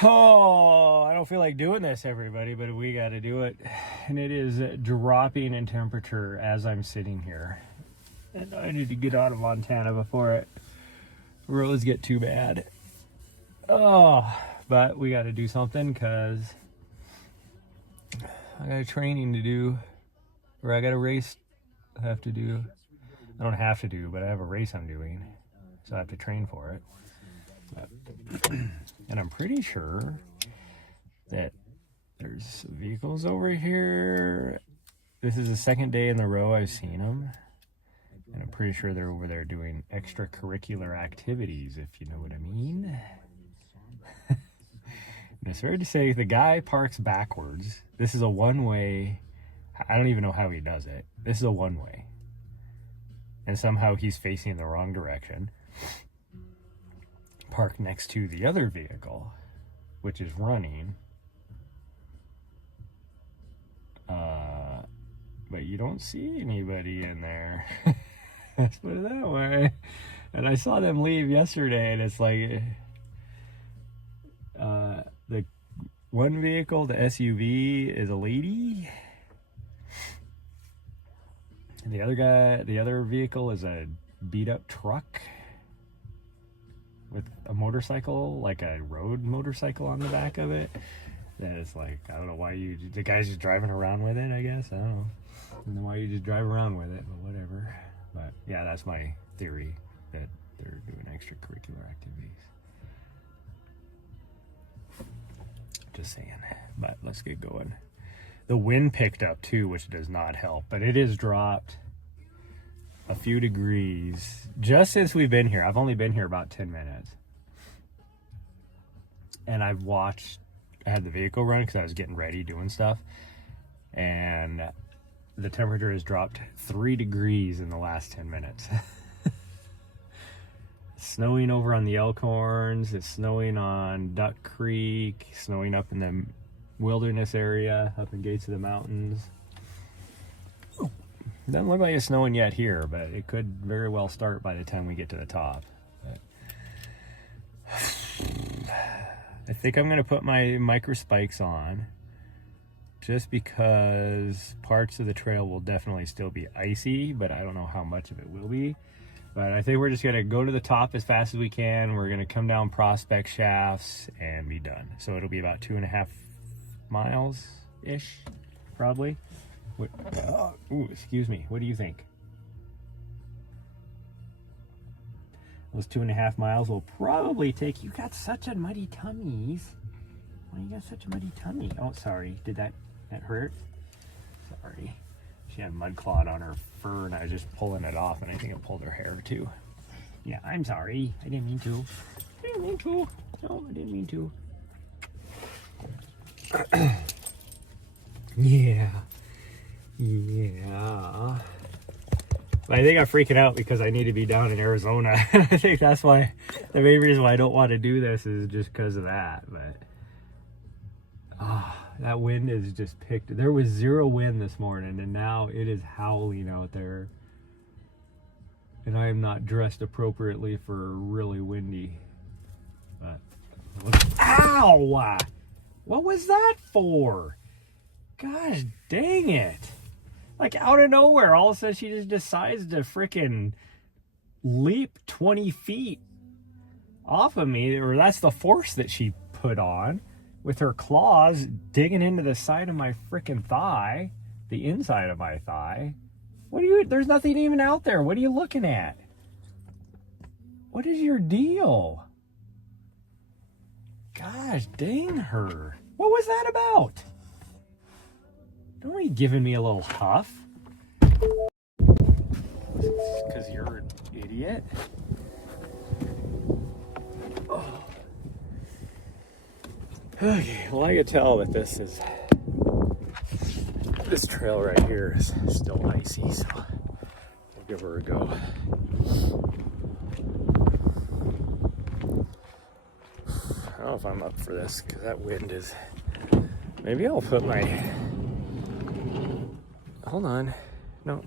Oh, I don't feel like doing this, everybody, but we got to do it. And it is dropping in temperature as I'm sitting here. And I need to get out of Montana before roads get too bad. Oh, but we got to do something because I got a training to do, or I got a race I have to do. I don't have to do, but I have a race I'm doing, so I have to train for it. And I'm pretty sure that there's vehicles over here. This is the second day in a row I've seen them. And I'm pretty sure they're over there doing extracurricular activities, if you know what I mean. And it's fair to say the guy parks backwards. This is a one-way. I don't even know how he does it. This is a one-way. And somehow he's facing the wrong direction. Park next to the other vehicle, which is running. But you don't see anybody in there. Let's put it that way. And I saw them leave yesterday, and it's like the one vehicle, the SUV, is a lady. And the other vehicle is a beat up truck with a motorcycle, like a road motorcycle on the back of it. That is like, I don't know why the guy's just driving around with it, I guess. I don't know why you just drive around with it, but whatever. But yeah, that's my theory, that they're doing extracurricular activities. Just saying. But let's get going. The wind picked up too, which does not help, but it has dropped a few degrees just since we've been here. I've only been here about 10 minutes. And I had the vehicle run because I was getting ready doing stuff. And the temperature has dropped 3 degrees in the last 10 minutes. It's snowing over on the Elkhorns. It's snowing on Duck Creek. Snowing up in the wilderness area, up in Gates of the Mountains. Doesn't look like it's snowing yet here, but it could very well start by the time we get to the top. But I think I'm going to put my micro spikes on, just because parts of the trail will definitely still be icy, but I don't know how much of it will be. But I think we're just going to go to the top as fast as we can. We're going to come down prospect shafts and be done. So it'll be about 2.5 miles-ish, probably. Excuse me. What do you think? Those 2.5 miles will probably take you. Got such a muddy tummies. Why you got such a muddy tummy? Oh, sorry. Did that hurt? Sorry. She had mud clot on her fur, and I was just pulling it off, and I think it pulled her hair too. Yeah, I'm sorry. I didn't mean to. No, I didn't mean to. Yeah. But I think I'm freaking out because I need to be down in Arizona. I think that's why, the main reason why I don't want to do this is just because of that. But that wind is just picked. There was 0 wind this morning, and now it is howling out there. And I am not dressed appropriately for really windy. But ow! What was that for? Gosh dang it. Like out of nowhere, all of a sudden she just decides to freaking leap 20 feet off of me. Or that's the force that she put on with her claws digging into the side of my freaking thigh, the inside of my thigh. There's nothing even out there. What are you looking at? What is your deal? Gosh dang her. What was that about? Don't be giving me a little huff. Because you're an idiot. Oh. Okay, well I can tell that this trail right here is still icy, so we'll give her a go. I don't know if I'm up for this because that wind is. Maybe I'll put my. Hold on. No.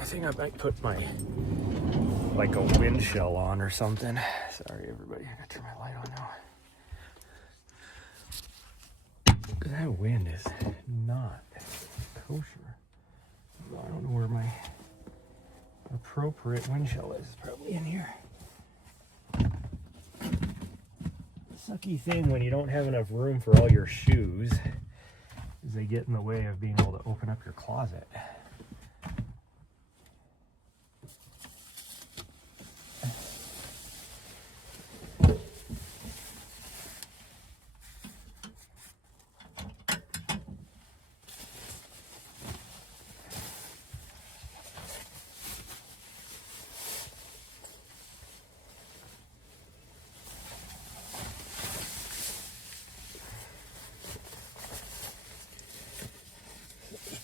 I think I might put my, like a wind shell on or something. Sorry, everybody. I gotta turn my light on now. That wind is not kosher. I don't know where my appropriate wind chill is. It's probably in here. Sucky thing when you don't have enough room for all your shoes is they get in the way of being able to open up your closet.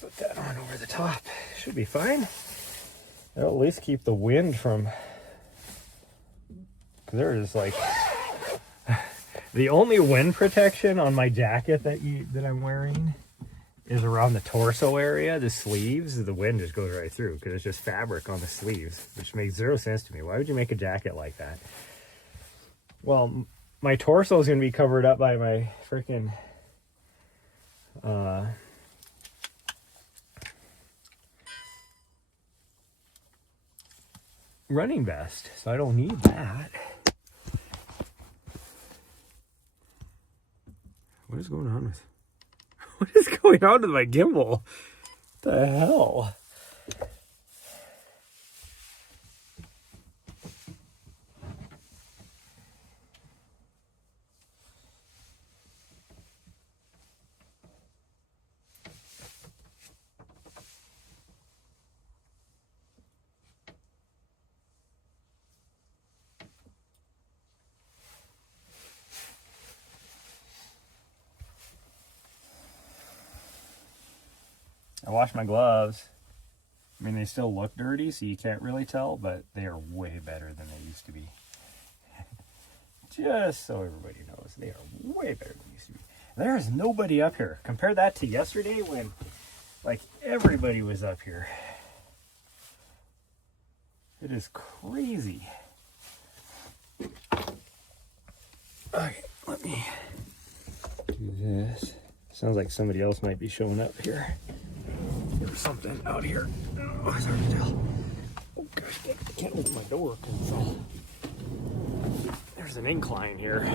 Put that on over the top. Should be fine. That'll at least keep the wind from, because there's like the only wind protection on my jacket that I'm wearing is around the torso area, the sleeves. The wind just goes right through because it's just fabric on the sleeves, which makes zero sense to me. Why would you make a jacket like that? Well, my torso is going to be covered up by my freaking running vest, so I don't need that. What is going on with my gimbal? What the hell? I washed my gloves. I mean, they still look dirty, so you can't really tell, but they are way better than they used to be. Just so everybody knows, they are way better than they used to be. There is nobody up here. Compare that to yesterday when, like, everybody was up here. It is crazy. Okay, let me do this. Sounds like somebody else might be showing up here. There's something out here. Oh, it's hard to tell. Oh gosh, I can't open my door because there's an incline here.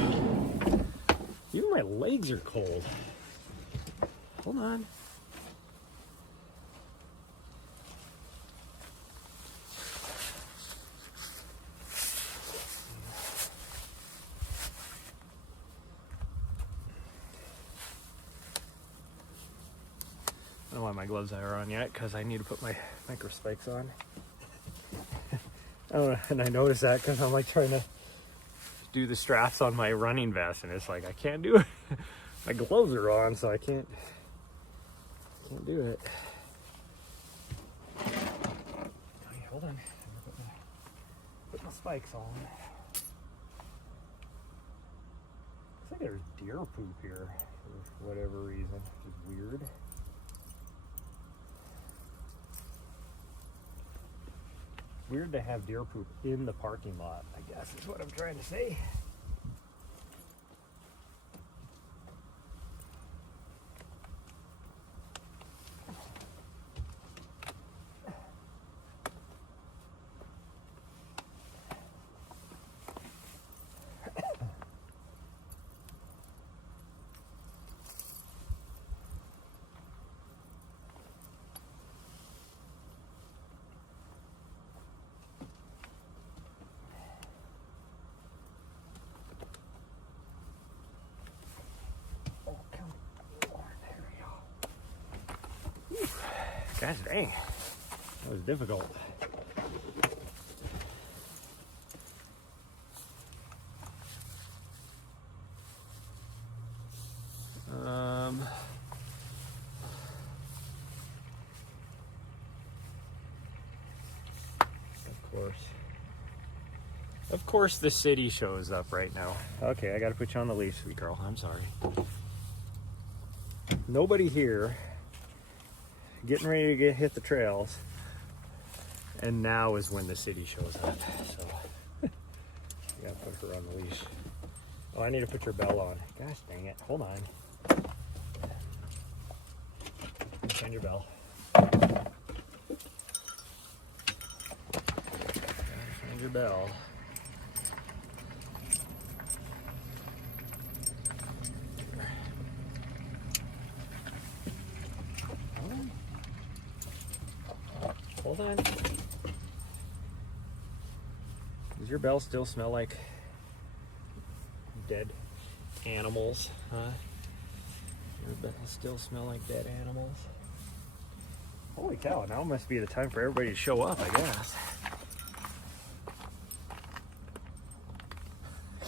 Even my legs are cold. Hold on. I don't know why my gloves are on yet, because I need to put my micro spikes on. And I noticed that because I'm like trying to do the straps on my running vest, and it's like I can't do it. My gloves are on, so I can't do it. Okay, hold on. Put my spikes on. Looks like there's deer poop here for whatever reason, which is weird. Weird to have deer poop in the parking lot, I guess is what I'm trying to say. Gosh dang, that was difficult. Of course the city shows up right now. Okay, I gotta put you on the leash, sweet girl, I'm sorry. Nobody here. Getting ready to hit the trails, and now is when the city shows up. So I gotta put her on the leash. Oh, I need to put your bell on. Gosh dang it! Hold on. Find your bell. Find your bell. Hold on. Does your bell still smell like dead animals? Huh? Your bell still smell like dead animals? Holy cow, now must be the time for everybody to show up, I guess.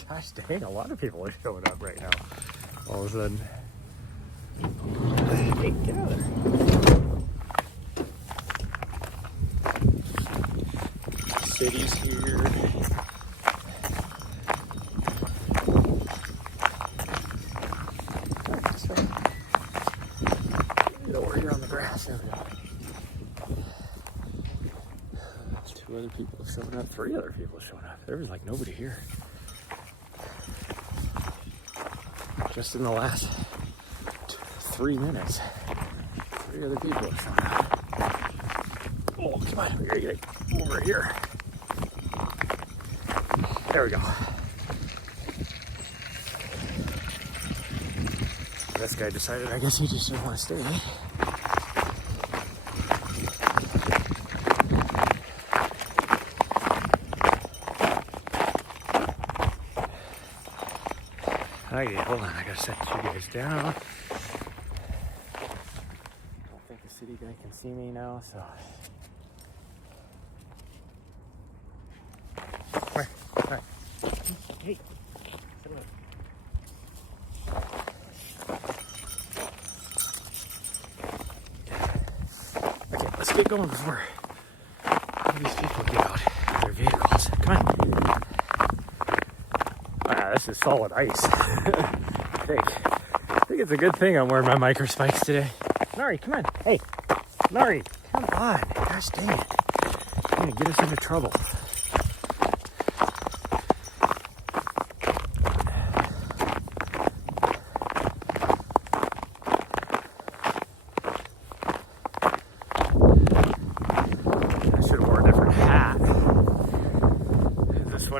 Gosh dang, a lot of people are showing up right now. All of a sudden. Hey, get out of there. City's here. Get over here on the grass. There we go. 2 other people have shown up. 3 other people have shown up. There was like nobody here. Just in the last 3 minutes, 3 other people have shown up. Oh, come on, we gotta get over here. There we go. This guy decided, I guess he just didn't want to stay. Okay, hold on, I gotta set you guys down. I don't think the city guy can see me now, so. Where? Alright. Hey. Sit down. Okay, let's get going before all these people get out of their vehicles. Come on. Wow, this is solid ice. I think it's a good thing I'm wearing my micro spikes today. Nari, come on. Hey, Nari, come on. Gosh dang it. You're gonna get us into trouble.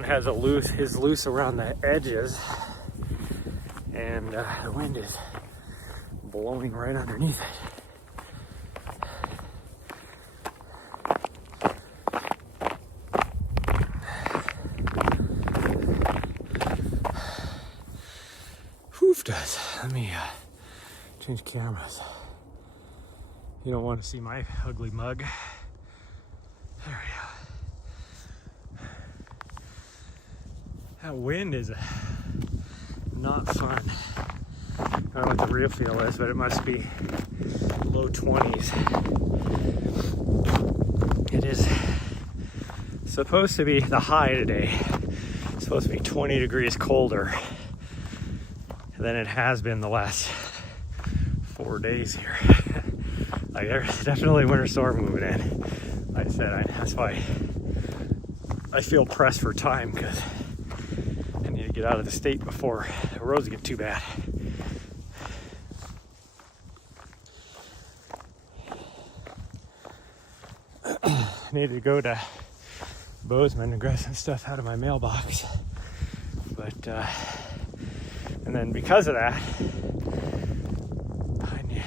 Has a loose around the edges, and the wind is blowing right underneath it. Woof does. Let me change cameras. You don't want to see my ugly mug. There we go. That wind is not fun. I don't know what the real feel is, but it must be low 20s. It is supposed to be the high today. It's supposed to be 20 degrees colder than it has been the last 4 days here. Like, there's definitely a winter storm moving in. Like I said, that's why I feel pressed for time, because get out of the state before the roads get too bad. I need to go to Bozeman and grab some stuff out of my mailbox, but and then because of that,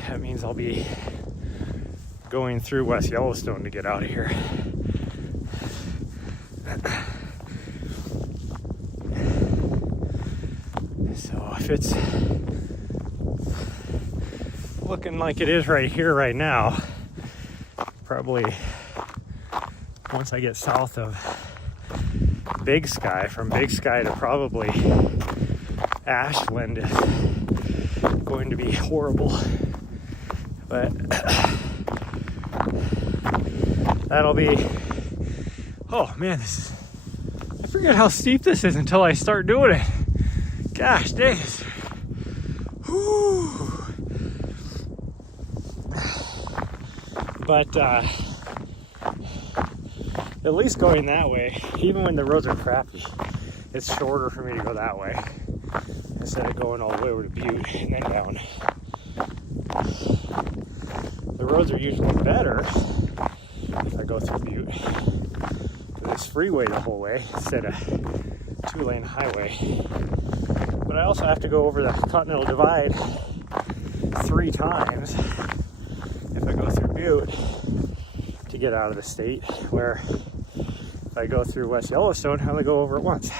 that means I'll be going through West Yellowstone to get out of here. So if it's looking like it is right here, right now, probably once I get south of Big Sky, from Big Sky to probably Ashland, is going to be horrible. But that'll be, oh man, I forget how steep this is until I start doing it. Gosh dang it. Whew. But at least going that way, even when the roads are crappy, it's shorter for me to go that way instead of going all the way over to Butte and then down. The roads are usually better if I go through Butte. This freeway the whole way instead of 2-lane highway. But I also have to go over the Continental Divide 3 times if I go through Butte to get out of the state, where if I go through West Yellowstone, I only go over it once.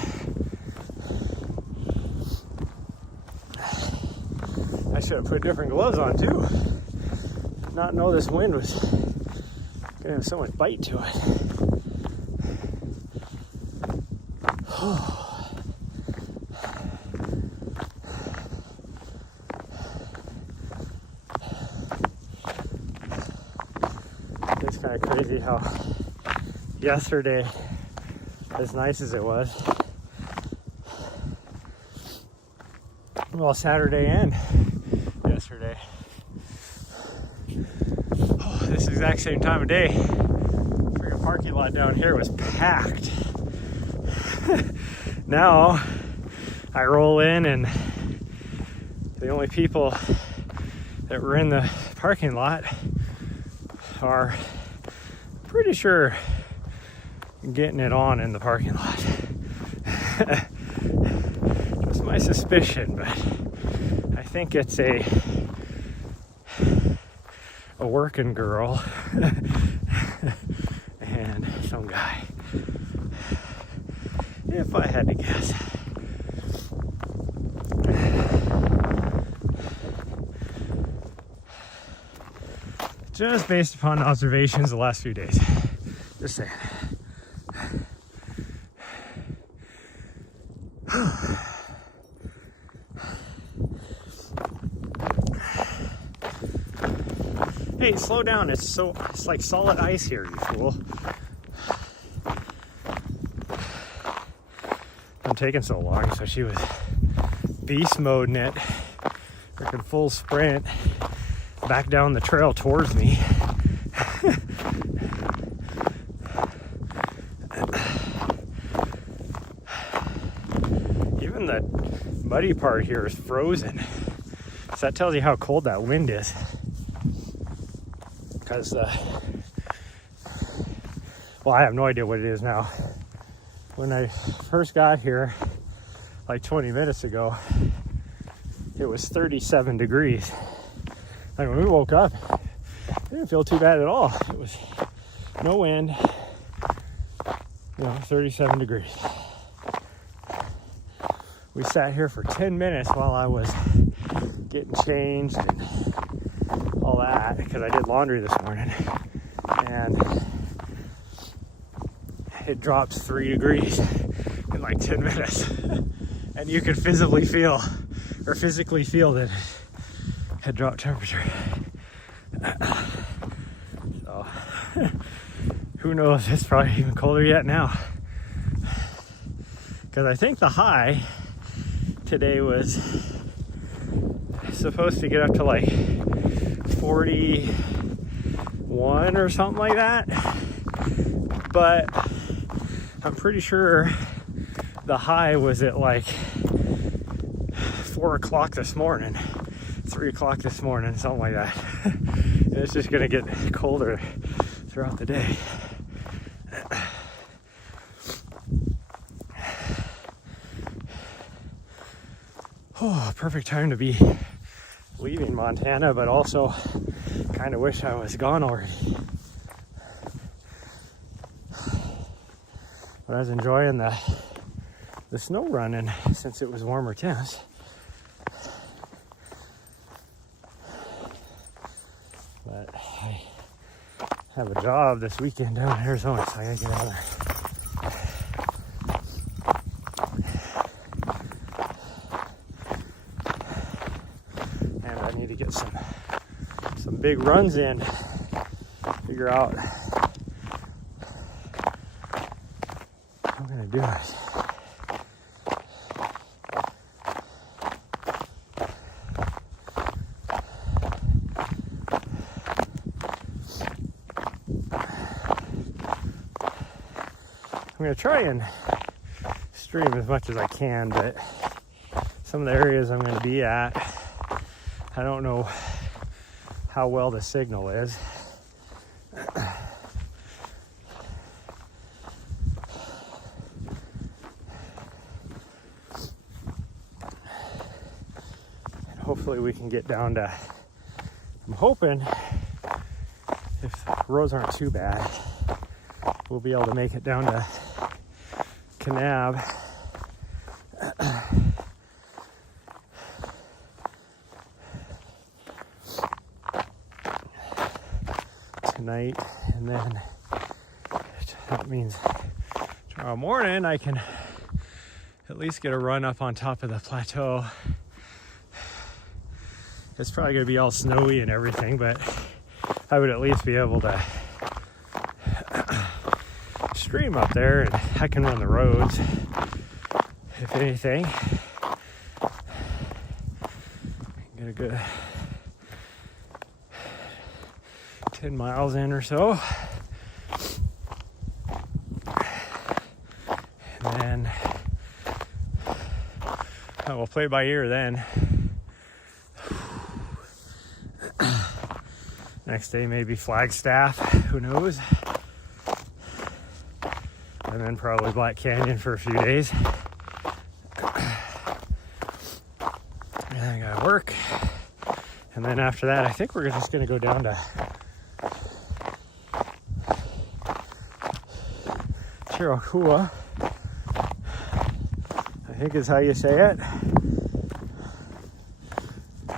I should have put different gloves on too. Did not know this wind was gonna have so much bite to it. It's kind of crazy how yesterday, as nice as it was, well, Saturday and yesterday, this exact same time of day, the parking lot down here was packed. Now I roll in and the only people that were in the parking lot are pretty sure getting it on in the parking lot. Just my suspicion, but I think it's a working girl and some guy, if I had to guess. Just based upon observations the last few days. Just saying. Hey, slow down. It's like solid ice here, you fool. I'm taking so long, so she was beast moding it, freaking full sprint back down the trail towards me. Even the muddy part here is frozen, so that tells you how cold that wind is. Because well, I have no idea what it is now. When I first got here like 20 minutes ago, it was 37 degrees. Like when we woke up, it didn't feel too bad at all. It was no wind, 37 degrees. We sat here for 10 minutes while I was getting changed and all that, because I did laundry this morning, and it dropped 3 degrees in like 10 minutes. And you could physically feel that it had dropped temperature. So who knows, it's probably even colder yet now, because I think the high today was supposed to get up to like 41 or something like that, but I'm pretty sure the high was at like 4 o'clock this morning, 3 o'clock this morning, something like that. And it's just gonna get colder throughout the day. Oh, perfect time to be leaving Montana, but also kind of wish I was gone already. But I was enjoying the snow running since it was warmer temps. But I have a job this weekend down in Arizona, so I gotta get out of there. And I need to get some big runs in, figure out how I'm gonna do it. I'm gonna try and stream as much as I can, but some of the areas I'm gonna be at, I don't know how well the signal is. And hopefully we can get down to, I'm hoping if the roads aren't too bad, we'll be able to make it down to Kanab. Tonight, and then that means tomorrow morning I can at least get a run up on top of the plateau. It's probably going to be all snowy and everything, but I would at least be able to stream up there, and I can run the roads if anything. Get a good 10 miles in or so, and then we'll play by ear then. Next day maybe Flagstaff, who knows, and then probably Black Canyon for a few days, and then I gotta work, and then after that I think we're just gonna go down to Chiricahua, I think is how you say it.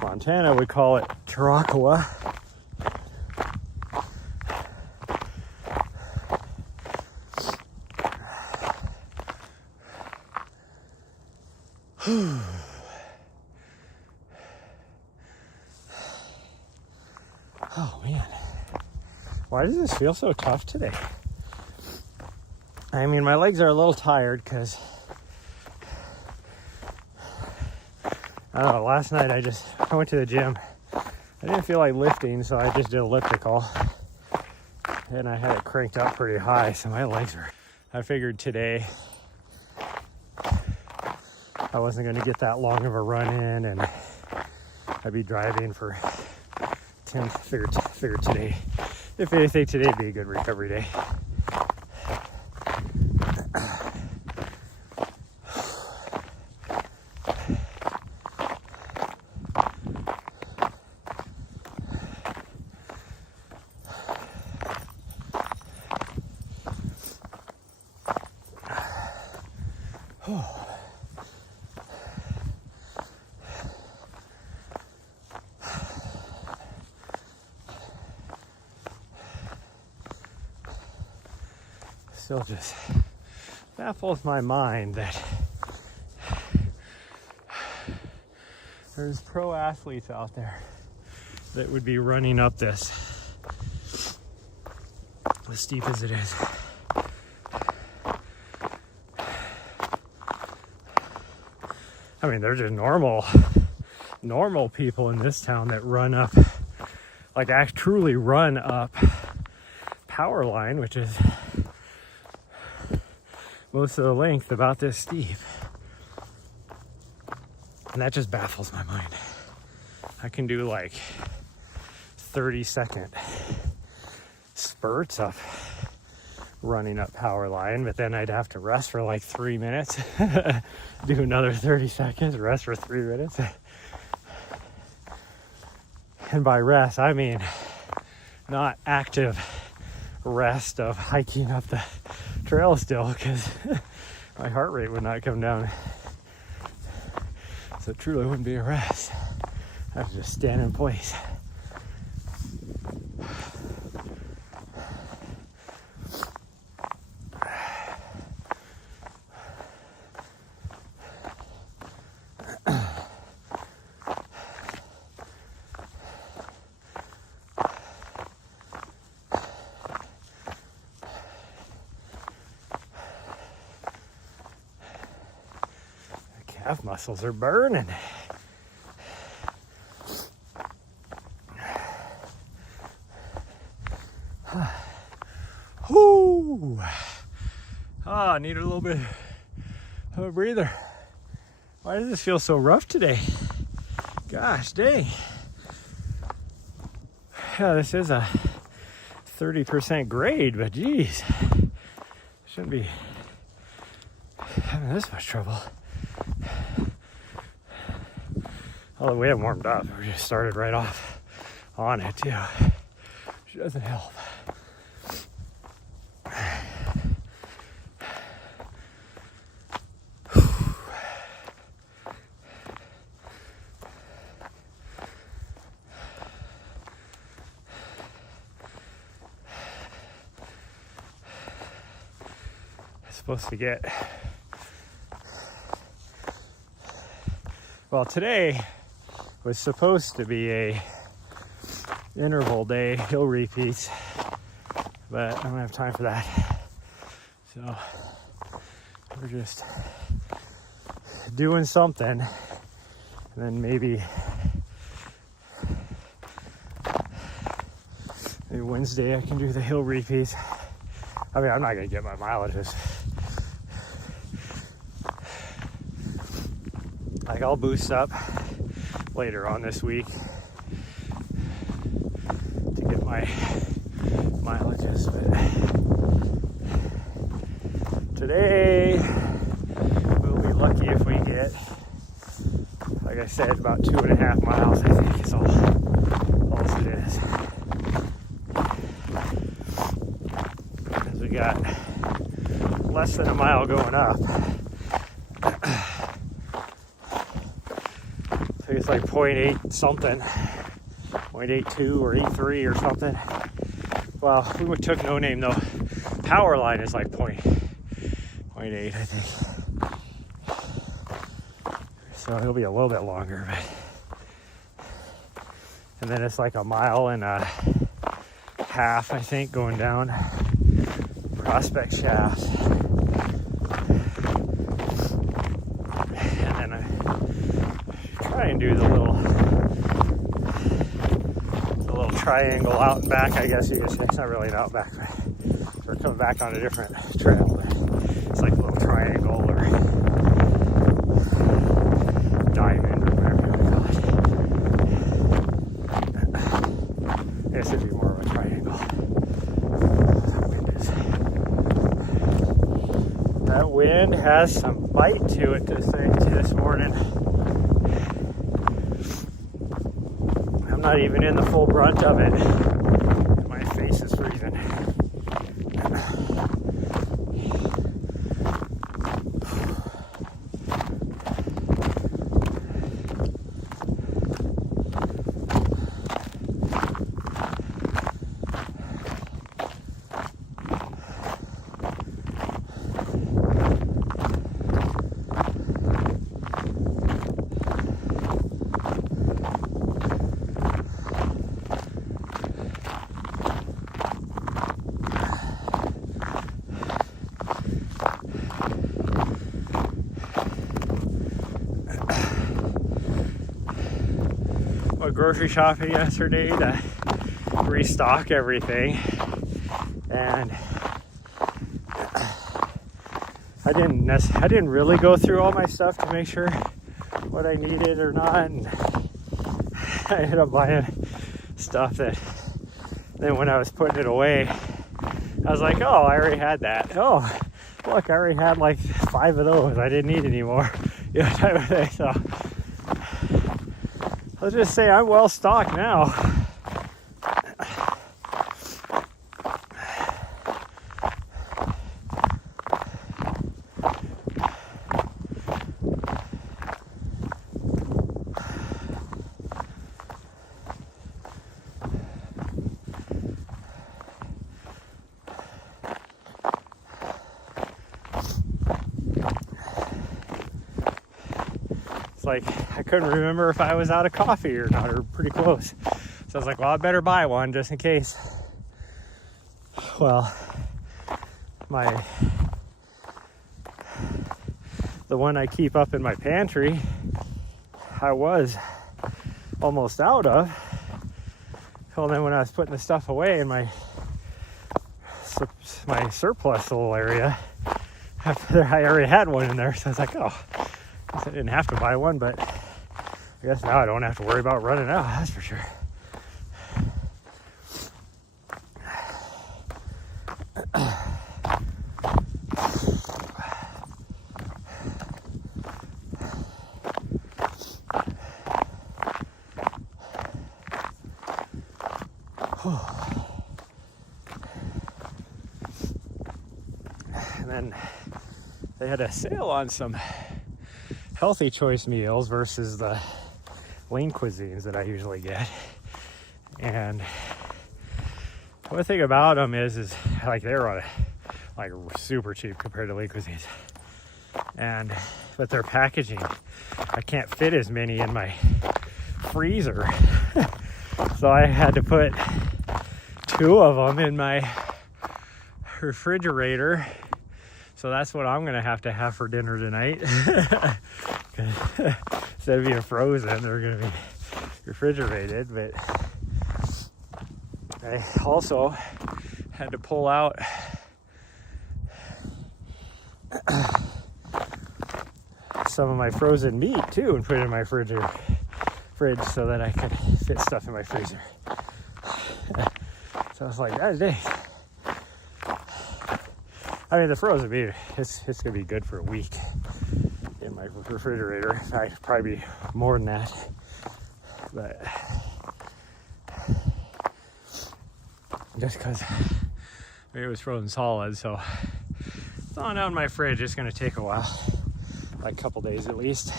Montana would call it Chiricahua. Oh man, why does this feel so tough today? I mean, my legs are a little tired because, I don't know, last night I went to the gym. I didn't feel like lifting, so I just did elliptical. And I had it cranked up pretty high, so my legs were, I figured today I wasn't going to get that long of a run in, and I'd be driving for 10, figured today, if anything, today would be a good recovery day. Still just baffles my mind that there's pro athletes out there that would be running up this as steep as it is. I mean, they're just normal people in this town that run up, like truly run up power line, which is most of the length about this steep. And that just baffles my mind. I can do like 30-second spurts of running up power line, but then I'd have to rest for like 3 minutes, do another 30 seconds, rest for 3 minutes. And by rest, I mean not active rest of hiking up the trail still, because my heart rate would not come down. So it truly wouldn't be a rest. I have to just stand in place. Calf muscles are burning. Whoo! I need a little bit of a breather. Why does this feel so rough today? Gosh dang. Yeah, this is a 30% grade, but geez, shouldn't be having this much trouble. Although we haven't warmed up, we just started right off on it too, which doesn't help. Supposed to get, well, today was supposed to be a interval day, hill repeats, but I don't have time for that, so we're just doing something, and then maybe Wednesday I can do the hill repeats. I mean, I'm not gonna get my mileages. Like, I'll boost up later on this week to get my mileages, but today we'll be lucky if we get, like I said, about 2.5 miles, I think is all it is. Because we got less than a mile going up. I think it's like 0.8 something, 0.82 or 83 or something. Well, we took no name though. Power line is like 0.8, I think. So it'll be a little bit longer, but, and then it's like a mile and a half, I think, going down Prospect Shaft. And then I try and do the little triangle out and back, I guess you could say. It's not really an out back, but we're coming back on a different trail. But it's like a little triangle or diamond or whatever you want to call it. I guess it'd be more of a triangle. That wind has some bite to it this morning. I'm not even in the full brunt of it. My face is freezing. Grocery shopping yesterday to restock everything, and I didn't really go through all my stuff to make sure what I needed or not, and I ended up buying stuff that then when I was putting it away I was like, oh, I already had that. Oh, look, I already had like 5 of those. I didn't need anymore. Type of thing. So I'll just say I'm well stocked now. Like, I couldn't remember if I was out of coffee or not, or pretty close. So I was like, well, I better buy one just in case. Well, the one I keep up in my pantry, I was almost out of. Well, then when I was putting the stuff away in my surplus little area, I already had one in there. So I was like, oh, I didn't have to buy one, but I guess now I don't have to worry about running out, that's for sure. And then they had a sale on some healthy choice meals versus the lean cuisines that I usually get. And one thing about them is like they're on like super cheap compared to lean cuisines. But their packaging, I can't fit as many in my freezer. So I had to put 2 of them in my refrigerator. So that's what I'm gonna have for dinner tonight. Instead of being frozen, they're gonna be refrigerated. But I also had to pull out some of my frozen meat too and put it in my fridge so that I could fit stuff in my freezer. So I was like, that day. I mean, the frozen meat, it's gonna be good for a week in my refrigerator. In fact, probably more than that. But just because it was frozen solid, so thawing out in my fridge is gonna take a while, like a couple days at least.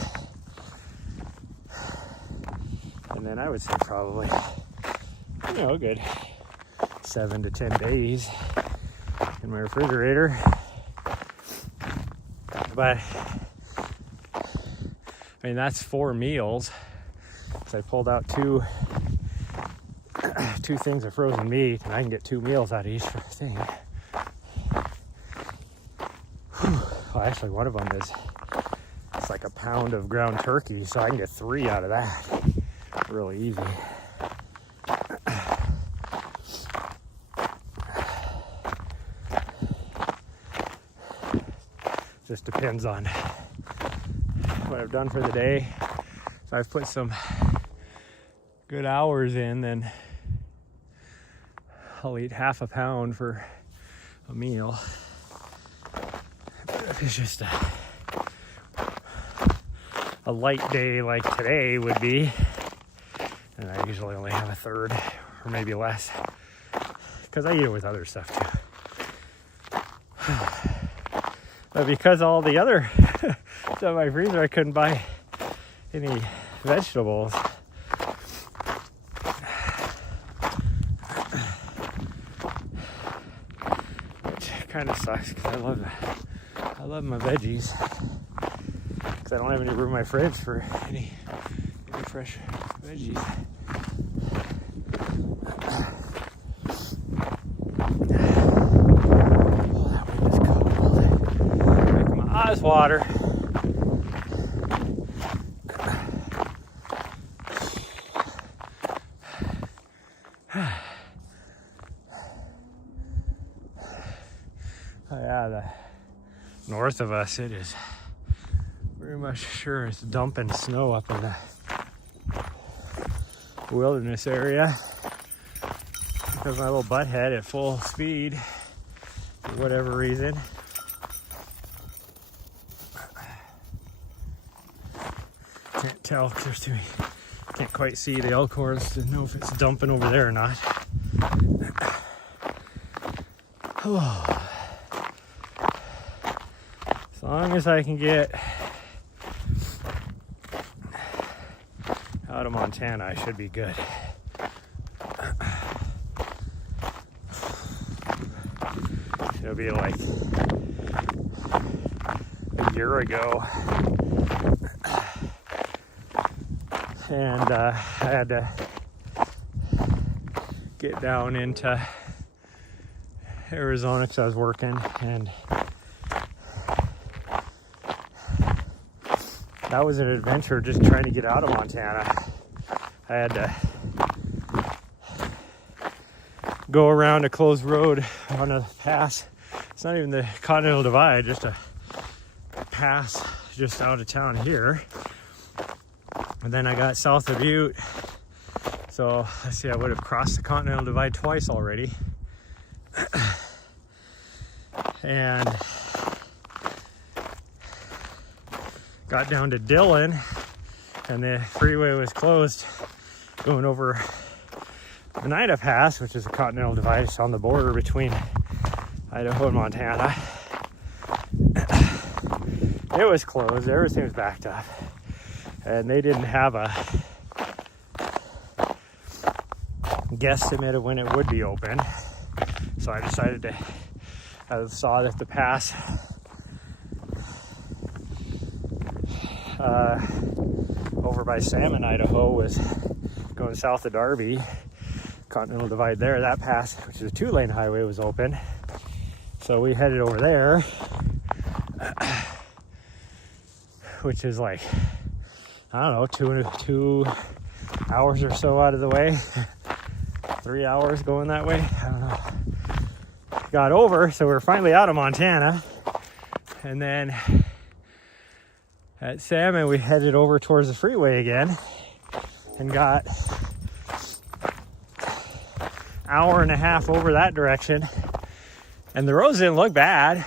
And then I would say probably, a good 7 to 10 days in my refrigerator. But I mean, that's 4 meals. So I pulled out two things of frozen meat, and I can get 2 meals out of each thing. Well, actually, one of them it's like a pound of ground turkey, so I can get 3 out of that really easy. Just depends on what I've done for the day. If I've put some good hours in, then I'll eat half a pound for a meal. But if it's just a light day like today would be, and I usually only have a third or maybe less, because I eat it with other stuff too. But because all the other stuff in my freezer, I couldn't buy any vegetables. Which kind of sucks, because I love my veggies. Because I don't have any room in my fridge for any fresh veggies. Oh, that wind is cold. Make my eyes water. Oh yeah, the north of us, it is very much sure it's dumping snow up in the wilderness area, because my little butt head at full speed for whatever reason. Can't tell because there's too many. Can't quite see the elkhorns to know if it's dumping over there or not. Oh. As long as I can get out of Montana, I should be good. It'll be like a year ago, and I had to get down into Arizona because I was working, and that was an adventure just trying to get out of Montana. I had to go around a closed road on a pass. It's not even the Continental Divide, just a pass just out of town here. And then I got south of Butte. So let's see, I would have crossed the Continental Divide twice already. And got down to Dillon, and the freeway was closed going over Oneida Pass, which is a continental divide on the border between Idaho and Montana. It was closed, everything was backed up, and they didn't have a guesstimate of when it would be open. So I decided to, I saw that the pass over by Salmon, Idaho was going south of Darby, continental divide there. That pass, which is a 2-lane highway, was open. So we headed over there, which is like, I don't know, 2 hours or so out of the way. 3 hours going that way, I don't know. Got over, so we're finally out of Montana. And then at Salmon, we headed over towards the freeway again and got hour and a half over that direction. And the roads didn't look bad.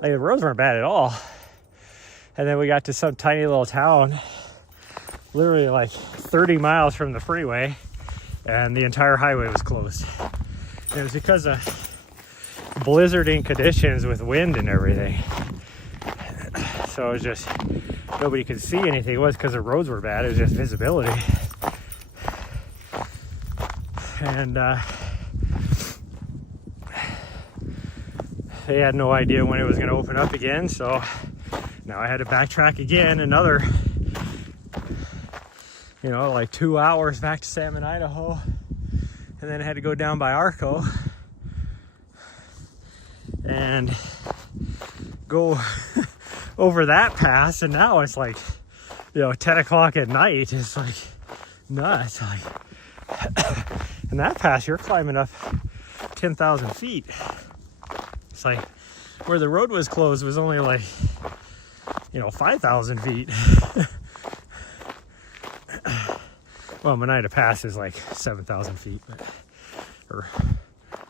Like, the roads weren't bad at all. And then we got to some tiny little town, literally like 30 miles from the freeway, and the entire highway was closed. And it was because of blizzarding conditions with wind and everything. So it was just, nobody could see anything. It was because the roads were bad, it was just visibility. And they had no idea when it was going to open up again, so now I had to backtrack again another, you know, like 2 hours back to Salmon, Idaho, and then I had to go down by Arco and go over that pass. And now it's like, you know, 10 o'clock at night. It's like nuts. Like, and that pass, you're climbing up 10,000 feet. It's like where the road was closed was only like, you know, 5,000 feet. Well, Oneida Pass is like 7,000 feet, but, or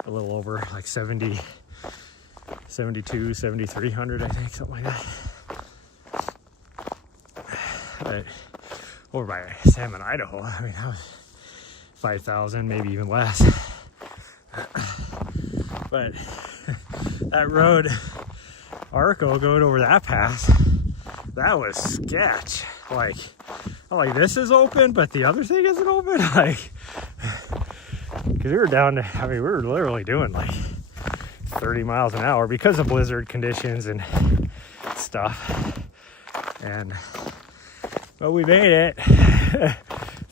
a little over, like 70, 72, 7,300, I think, something like that. But over by Salmon, Idaho, I mean, that was 5,000, maybe even less. But that road, Arco, going over that pass, that was sketch. Like, I'm like, this is open, but the other thing isn't open. Like, because we were down to, I mean, we were literally doing like 30 miles an hour because of blizzard conditions and stuff. And, but we made it.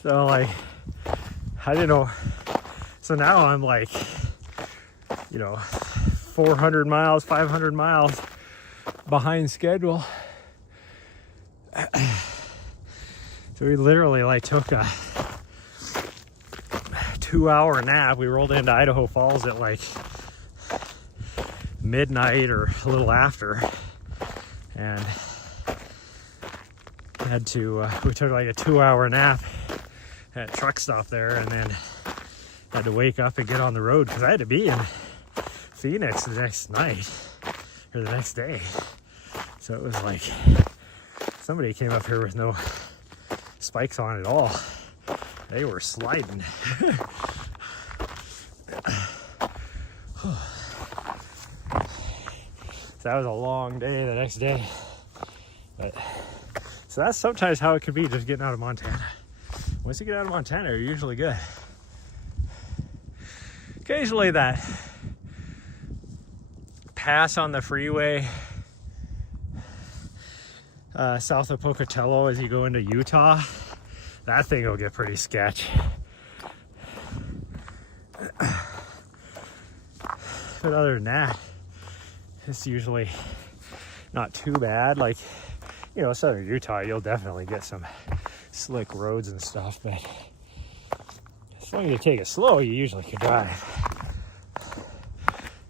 So, like, I didn't know. So now I'm like, you know, 400 miles, 500 miles behind schedule. So we literally like took a 2-hour nap. We rolled into Idaho Falls at like midnight or a little after, and had to we took like a 2-hour nap at a truck stop there, and then had to wake up and get on the road because I had to be in Phoenix the next night or the next day. So it was like somebody came up here with no spikes on at all. They were sliding. So that was a long day the next day. But so that's sometimes how it could be just getting out of Montana. Once you get out of Montana, you're usually good. Occasionally that pass on the freeway south of Pocatello as you go into Utah, that thing will get pretty sketch. But other than that, it's usually not too bad. Like, you know, southern Utah, you'll definitely get some slick roads and stuff, but as long as you take it slow, you usually can drive.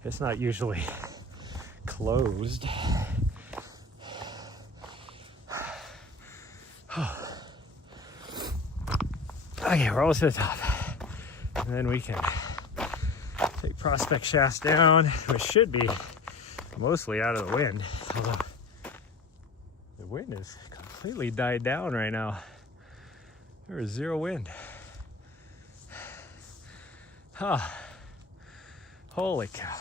It's not usually closed. Okay, we're almost to the top. And then we can take Prospect Shafts down, which should be mostly out of the wind. Although the wind has completely died down right now. There is zero wind. Oh, holy cow.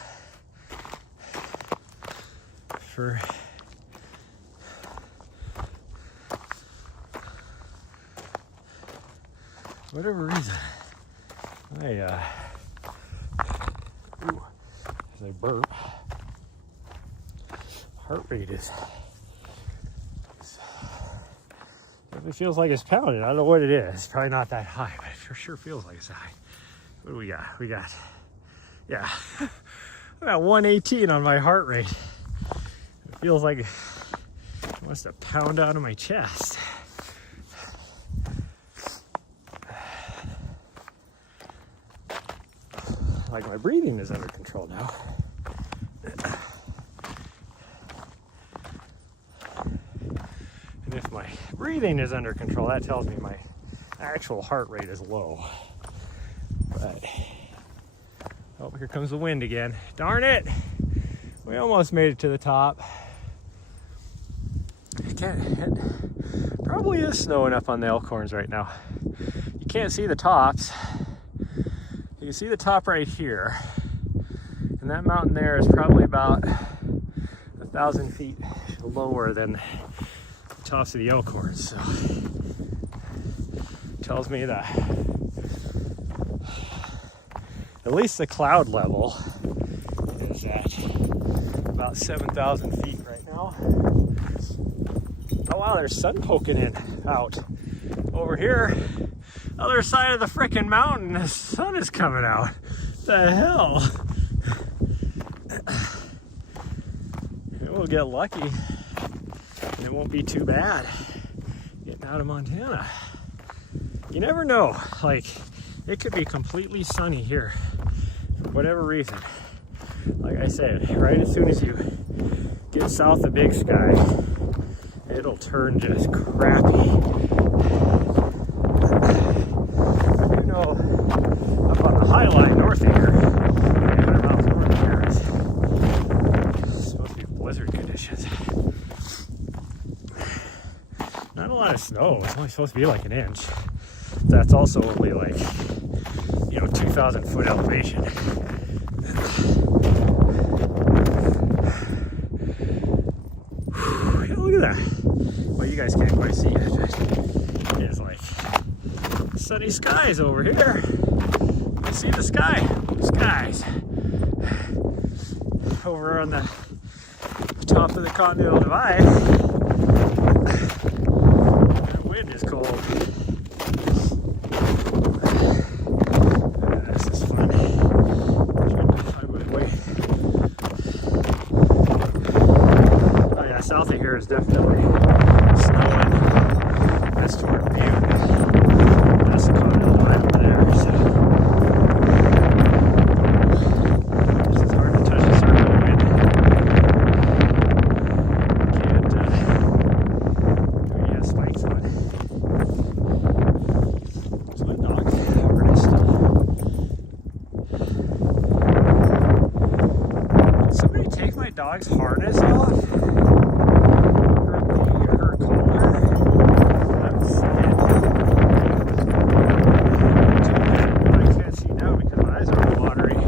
For whatever reason, as I burp, heart rate is it feels like it's pounding. I don't know what it is. It's probably not that high, but it for sure feels like it's high. What do we got? We got, yeah, about 118 on my heart rate. It feels like it wants to pound out of my chest. Like my breathing is under control now. And if my breathing is under control, that tells me my actual heart rate is low. But, oh, here comes the wind again. Darn it! We almost made it to the top. It probably is snowing up on the Elkhorns right now. You can't see the tops. You can see the top right here. And that mountain there is probably about 1,000 feet lower than the tops of the Elkhorns. So it tells me that at least the cloud level is at about 7,000 feet right now. Oh wow, there's sun poking in out over here. Other side of the frickin' mountain, the sun is coming out. The hell? We'll get lucky and it won't be too bad getting out of Montana. You never know, like it could be completely sunny here for whatever reason. Like I said, right as soon as you get south of Big Sky, it'll turn just crappy. You know, up on the high line north of here, 100 miles north of here, it's supposed to be blizzard conditions. Not a lot of snow, it's only supposed to be like an inch. That's also only like, 2,000 foot elevation. Look at that. Well, you guys can't quite see it. It's like sunny skies over here. You see the sky? Skies. Over on the top of the Continental Divide. The wind is cold. This is fun. Oh yeah, south of here is definitely snowing. That's toward Butte. That's the Continental Divide over there. So this is hard to touch the surface of the wind. Can't yeah, spikes on it. It's my dog's harness. Did somebody take my dog's harness off? Her collar? That's it. I can't see now because my eyes are watery.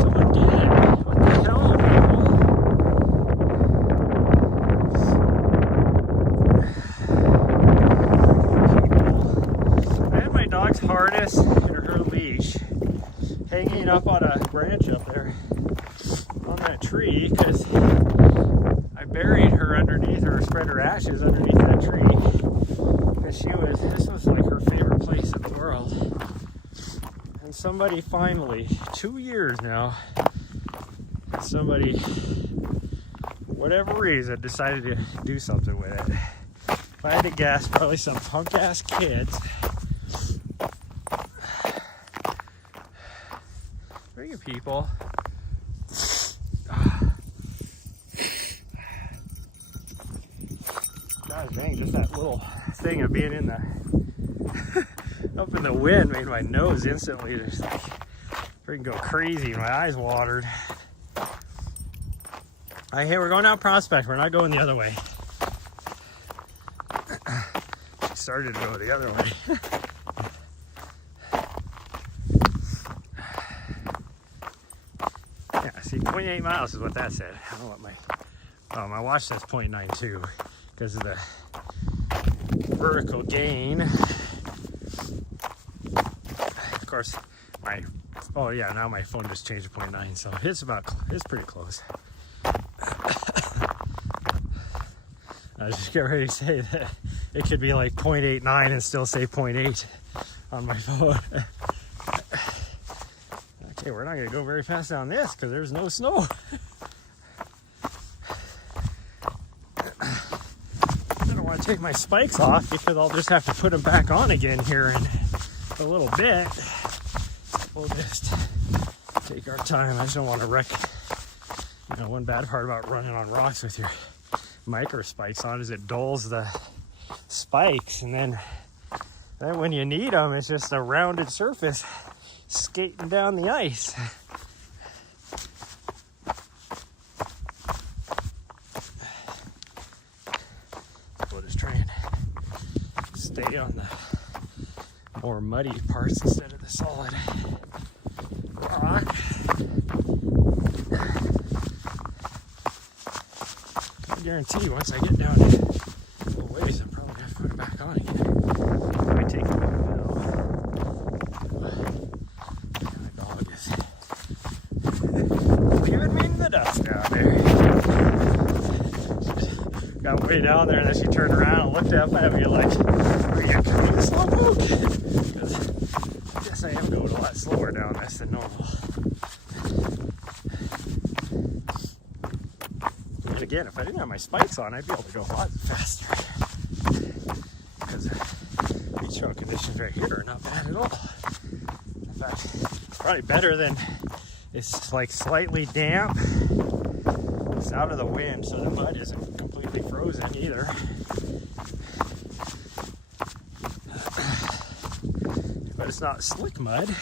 Someone did it. What the hell, people? I had my dog's harness and her leash hanging up on a branch up there on that tree because I buried her underneath, or spread her ashes underneath that tree because this was like her favorite place in the world. And somebody finally, 2 years now, somebody, whatever reason, decided to do something with it. If I had to guess, probably some punk ass kids. Bring it, people. God dang, just that little thing of being in the up in the wind made my nose instantly just like freaking go crazy. My eyes watered. Hey, we're going down Prospect. We're not going the other way. started to go the other way. Yeah, see, 0.8 miles is what that said. I don't know what my watch says 0.92 because of the vertical gain. Of course, now my phone just changed to 0.9, so it's pretty close. I was just getting ready to say that it could be like 0.89 and still say 0.8 on my phone. Okay, we're not going to go very fast down this because there's no snow. I don't want to take my spikes off because I'll just have to put them back on again here in a little bit. We'll just take our time. I just don't want to wreck. One bad part about running on rocks with your micro spikes on is it dulls the spikes, and then when you need them, it's just a rounded surface skating down the ice. We'll just try and stay on the more muddy parts instead of the solid rock. I guarantee you, once I get down a ways, I'm probably gonna have to put it back on again. Let me take it off now. My dog is leaving me in the dust down there. Got way down there, and then she turned around and looked up at me like, "Are you coming to slow poke?" Because I guess I am going a lot slower down this than normal. Again, if I didn't have my spikes on, I'd be able to go a lot faster. Because these trail conditions right here are not bad at all. In fact, it's probably better than, it's like slightly damp. It's out of the wind, so the mud isn't completely frozen either. But it's not slick mud.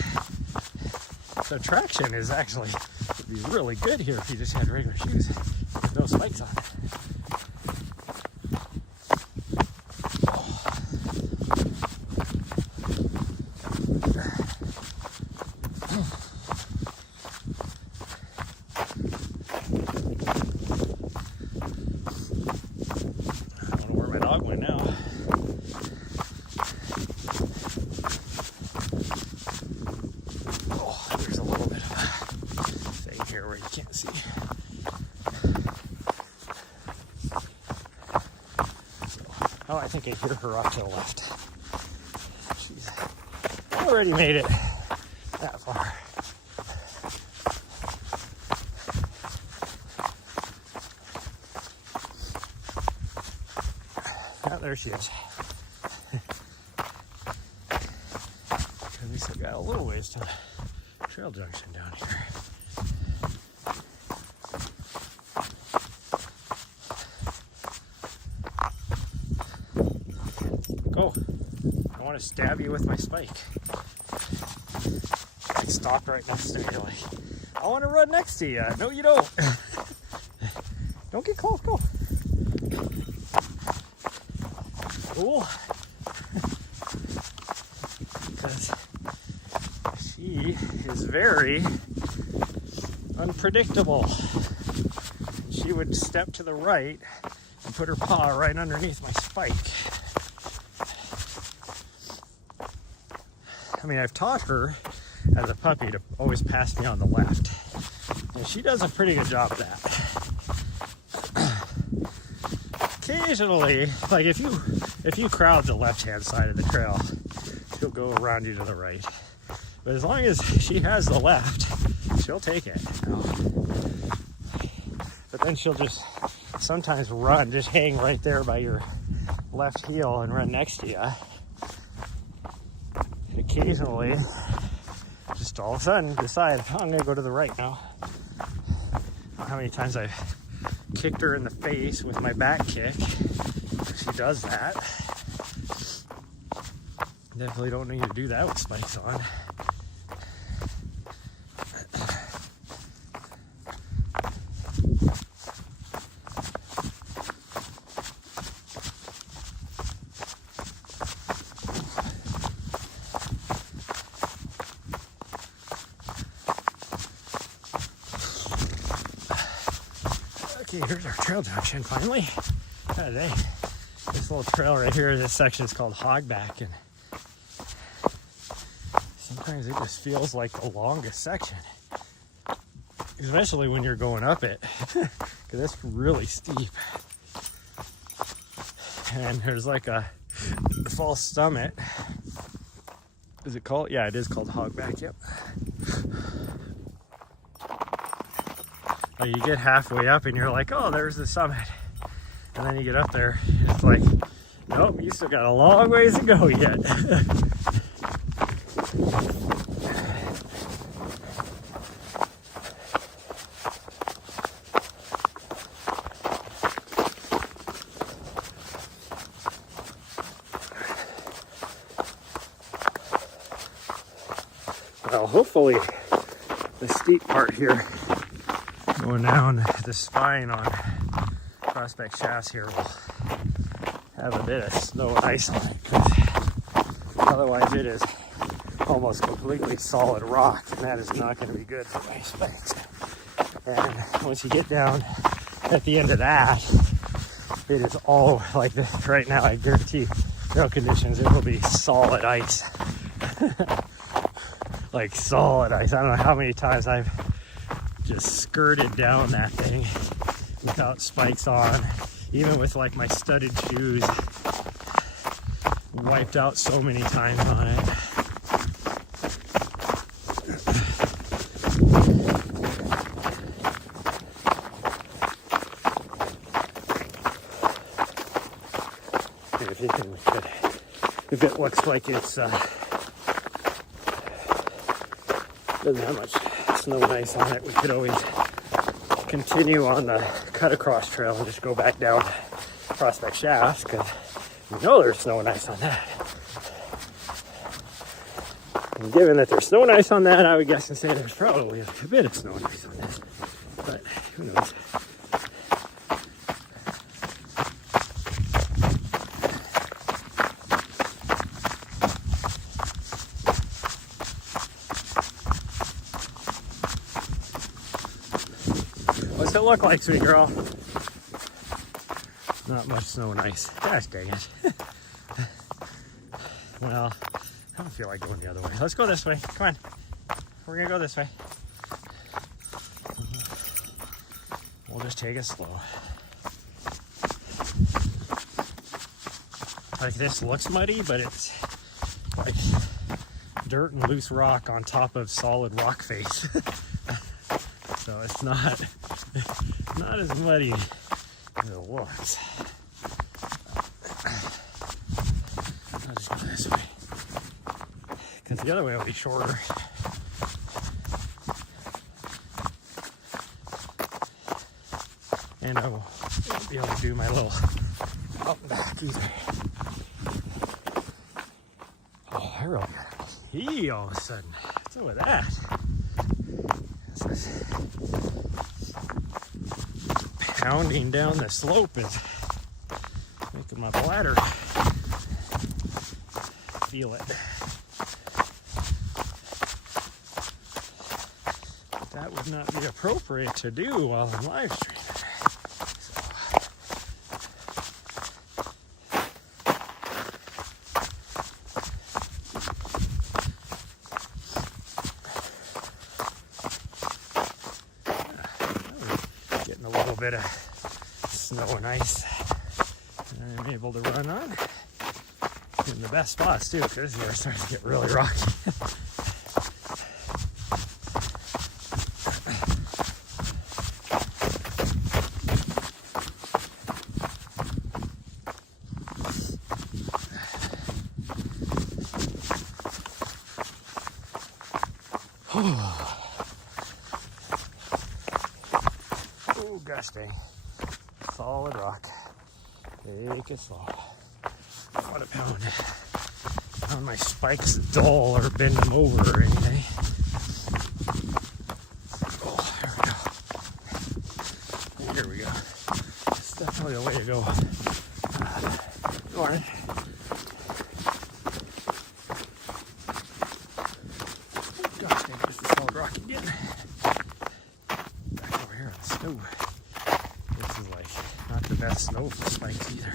So traction is actually would be really good here if you just had regular shoes. No spikes on it. I don't know where my dog went now. Oh, there's a little bit of a thing here where you can't see. Oh, I think I hear her off to the left. She's already made it that far. Oh, there she is. At least I've got a little ways to the trail junction down here. Oh, I want to stab you with my spike. I stopped right next to me like, I want to run next to you. No, you don't. Don't get close, go. Cool. Because she is very unpredictable. She would step to the right and put her paw right underneath my spike. I mean, I've taught her as a puppy to always pass me on the left, and she does a pretty good job of that. Occasionally, like if you crowd the left-hand side of the trail, she'll go around you to the right. But as long as she has the left, she'll take it. But then she'll just sometimes run, just hang right there by your left heel and run next to you. Occasionally, just all of a sudden decide, oh, I'm going to go to the right now. I don't know how many times I've kicked her in the face with my back kick. She does that. Definitely don't need to do that with spikes on. see, here's our trail junction finally. Today, this little trail right here, this section is called Hogback, and sometimes it just feels like the longest section, especially when you're going up it, because it's really steep. And there's like a false summit. Is it called? Yeah, it is called Hogback, yep. Well, you get halfway up and you're like, oh, there's the summit. And then you get up there, it's like, nope, you still got a long ways to go yet. Well, hopefully the steep part here, going down the spine on Prospect Shafts here, will have a bit of snow and ice on it, because otherwise it is almost completely solid rock, and that is not going to be good for my spikes. And once you get down at the end of that, it is all like this. Right now, I guarantee trail conditions, it will be solid ice. Like solid ice. I don't know how many times I've just skirted down that thing without spikes on, even with like my studded shoes. Wiped out so many times on it. And if you can, if it looks like it's doesn't have much snow and ice on it, we could always continue on the cut across trail and just go back down Prospect Shafts, because we know there's snow and ice on that. And given that there's snow and ice on that, I would guess and say there's probably a bit of snow and ice on this, but who knows. What's it look like, sweet girl? Not much snow and ice. Gosh dang it. Well, I don't feel like going the other way. Let's go this way. Come on. We're gonna go this way. We'll just take it slow. Like, this looks muddy, but it's like dirt and loose rock on top of solid rock face. So it's not as muddy as it looks. I'll just go this way, because the other way will be shorter. And I won't be able to do my little up and back either. Oh, I really got a key all of a sudden. What's up with that? Pounding down the slope is making my bladder feel it. But that would not be appropriate to do while I'm live streaming. Getting a little bit of snow and ice and I'm able to run on in the best spots too, because here it starts to get really rocky. Oh gosh dang. Solid rock. Take it slow. Don't want to pound my spikes dull or bend them over or anything. Oh, there we go. Here we go. It's definitely the way to go. Go on. Gosh dang, this is solid rock again. Back over here on the snow. It's go for spikes either.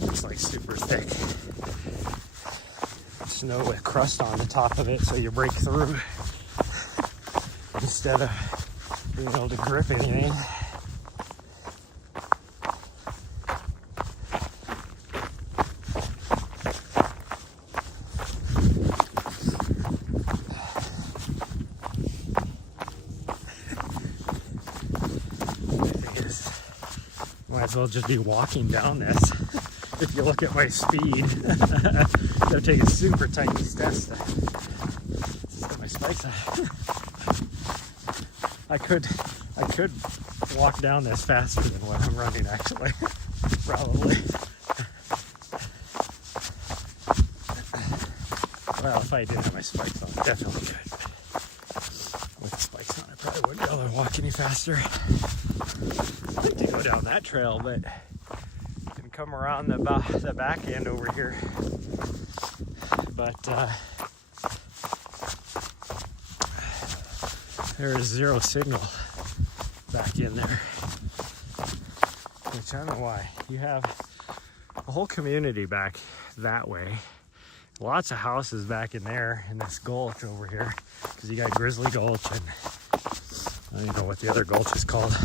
Looks like super thick snow with crust on the top of it, so you break through instead of being able to grip anything. Might as well just be walking down this. If you look at my speed, gotta take a super tiny steps to get my spikes on. I could walk down this faster than what I'm running actually, probably. Well, if I didn't have my spikes on, I definitely could. With the spikes on, I probably wouldn't be able to walk any faster. I'd like to go down that trail, but you can come around the back end over here. But there is zero signal back in there, which I don't know why. You have a whole community back that way. Lots of houses back in there in this gulch over here, because you got Grizzly Gulch and I don't even know what the other gulch is called.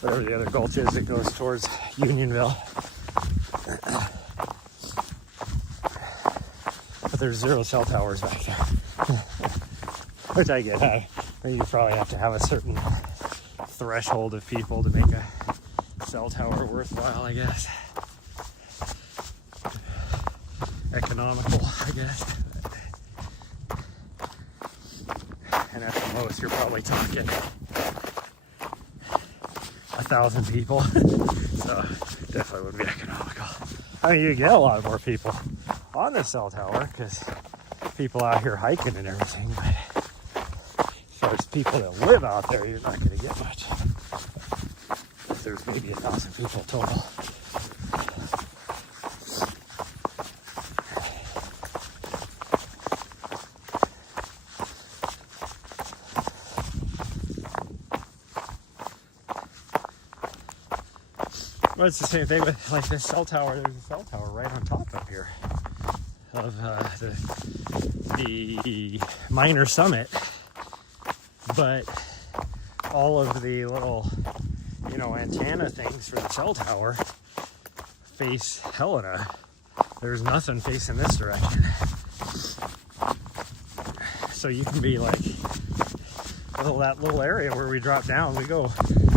Whatever the other gulch is that goes towards Unionville. But there's zero cell towers back there. Which I get. You probably have to have a certain threshold of people to make a cell tower worthwhile, I guess. Economical, I guess. And at the most, you're probably talking 1,000 people. So definitely would be economical. I mean, you get a lot more people on the cell tower because people out here hiking and everything, but as far as people that live out there, you're not going to get much. There's maybe 1,000 people total. Well, it's the same thing with like this cell tower. There's a cell tower right on top up here of the minor summit, but all of the little, antenna things for the cell tower face Helena. There's nothing facing this direction, so you can be like, that little area where we drop down, we go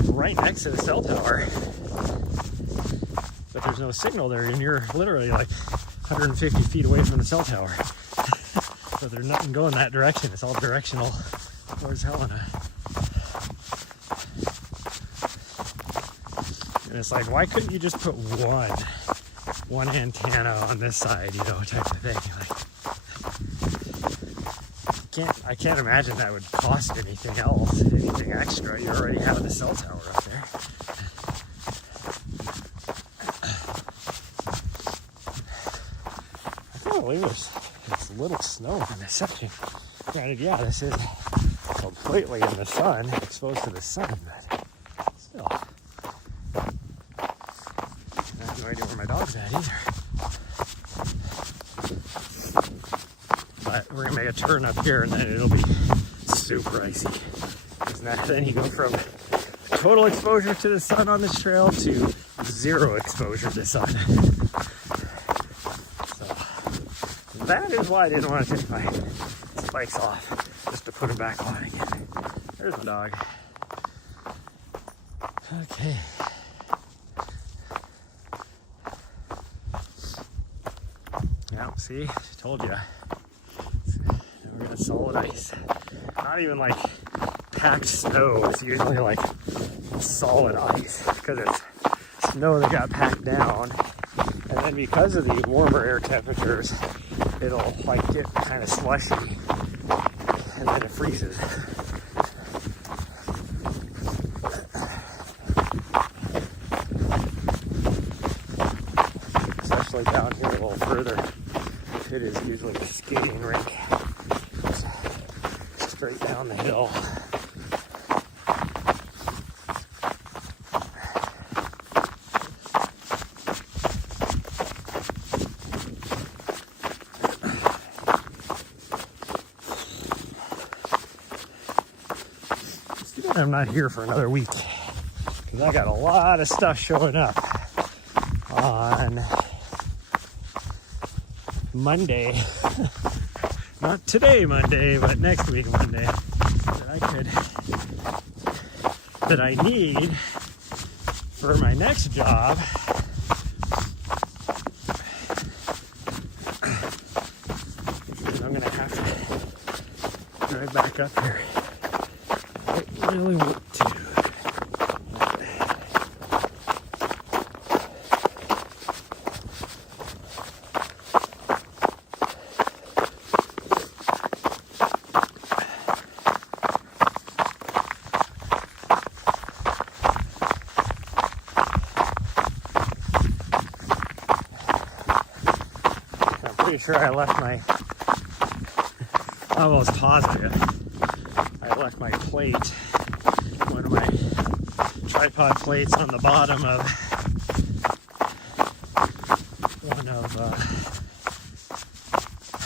right next to the cell tower. But there's no signal there, and you're literally like 150 feet away from the cell tower. So there's nothing going that direction. It's all directional towards Helena. And it's like, why couldn't you just put one antenna on this side, type of thing? Like, I can't imagine that would cost anything else, anything extra. You already have the cell tower up there. There's little snow in this section. Granted, yeah, this is completely in the sun, exposed to the sun, but still. I have no idea where my dog's at either. But we're gonna make a turn up here and then it'll be super icy. Then you go from total exposure to the sun on this trail to zero exposure to the sun. That is why I didn't want to take my spikes off, just to put them back on again. There's my dog. Okay. Yeah, see, told you. We're gonna solid ice. Not even like packed snow. It's usually like solid ice because it's snow that got packed down, and then because of the warmer air temperatures, it'll like get kind of slushy and then it freezes. actually down here a little further. It is usually a skating rink. It's straight down the hill. I'm not here for another week because I got a lot of stuff showing up on Monday. Not today Monday, but next week Monday that I need for my next job. I'm gonna have to drive back up here. I really want to. I'm pretty sure I left my, almost positive, I left my plate, one of my tripod plates on the bottom of one of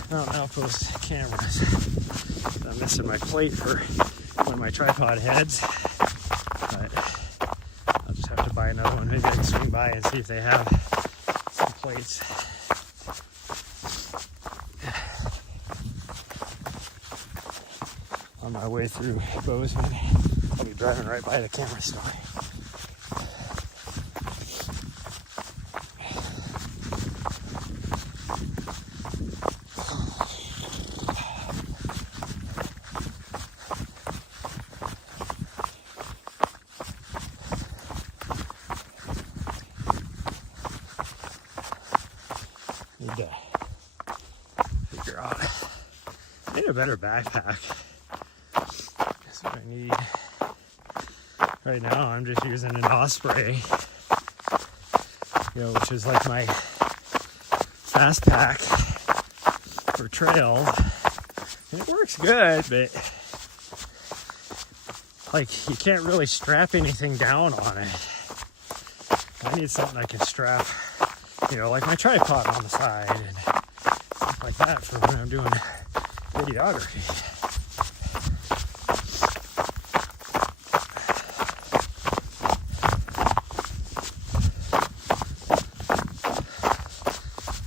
Mountain Outpost cameras. I'm missing my plate for one of my tripod heads, but I'll just have to buy another one. Maybe I can swing by and see if they have some plates. On my way through Bozeman, I'll be driving right by the camera store. Need to figure out. I need a better backpack. That's what I need. Right now I'm just using an Osprey, which is like my fast pack for trail. And it works good, but like you can't really strap anything down on it. I need something I can strap, like my tripod on the side and stuff like that for when I'm doing videography.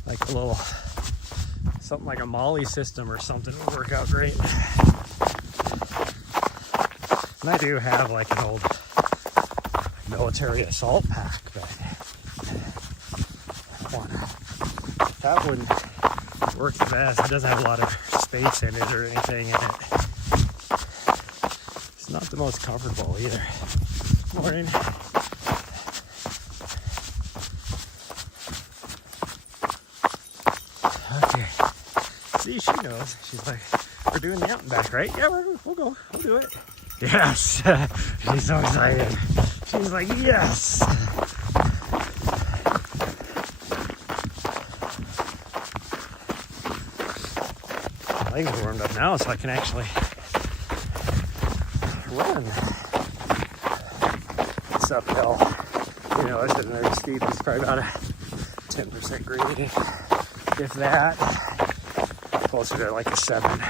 Like a little, something like a Molly system or something would work out great. And I do have like an old military assault pack, but that wouldn't work the best. It doesn't have a lot of space in it or anything in it. It's not the most comfortable either. Morning. Okay. See, she knows. She's like, we're doing the out and back, right? Yeah, we'll go. We'll do it. Yes. She's so excited. She's like, yes. My legs are warmed up now, so I can actually run. It's uphill. It's at very steep. It's probably about a 10% grade, if that. Closer to like a 7.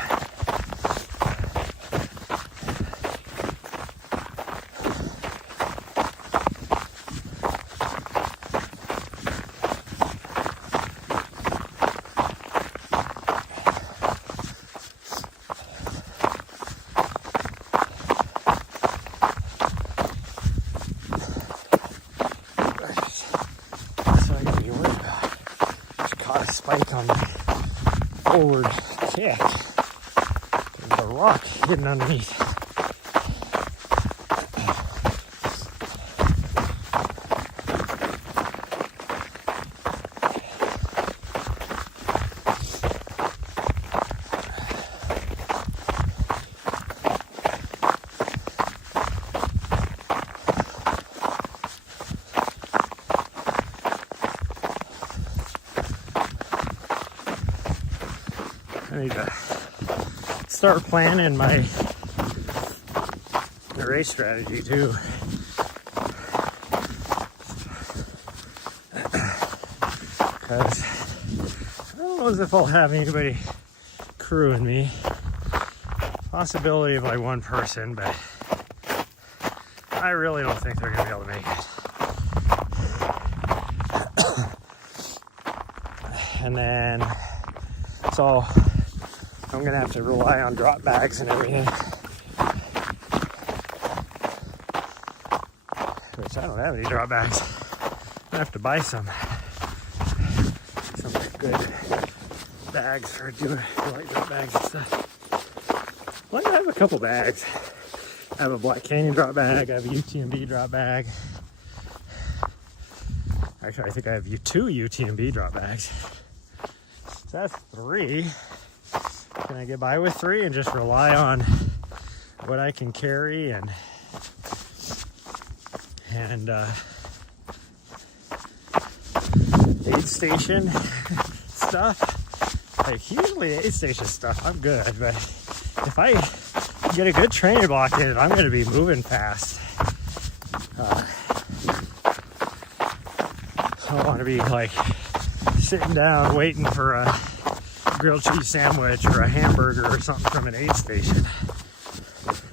Caught a spike on my forward kick. There's a rock hidden underneath. I need to start planning my race strategy too. Because I don't know as if I'll have anybody crewing me. Possibility of like one person, but I really don't think they're gonna be able to make it. And then, so I'm gonna have to rely on drop bags and everything. Which I don't have any drop bags. I have to buy some good bags for doing like drop bags and stuff. Well, I have a couple bags. I have a Black Canyon drop bag. I have a UTMB drop bag. Actually, I think I have two UTMB drop bags. So that's 3. Can I get by with 3 and just rely on what I can carry and aid station stuff? Like usually aid station stuff, I'm good, but if I get a good training block in it, I'm going to be moving fast. I don't want to be like sitting down waiting for a grilled cheese sandwich or a hamburger or something from an aid station.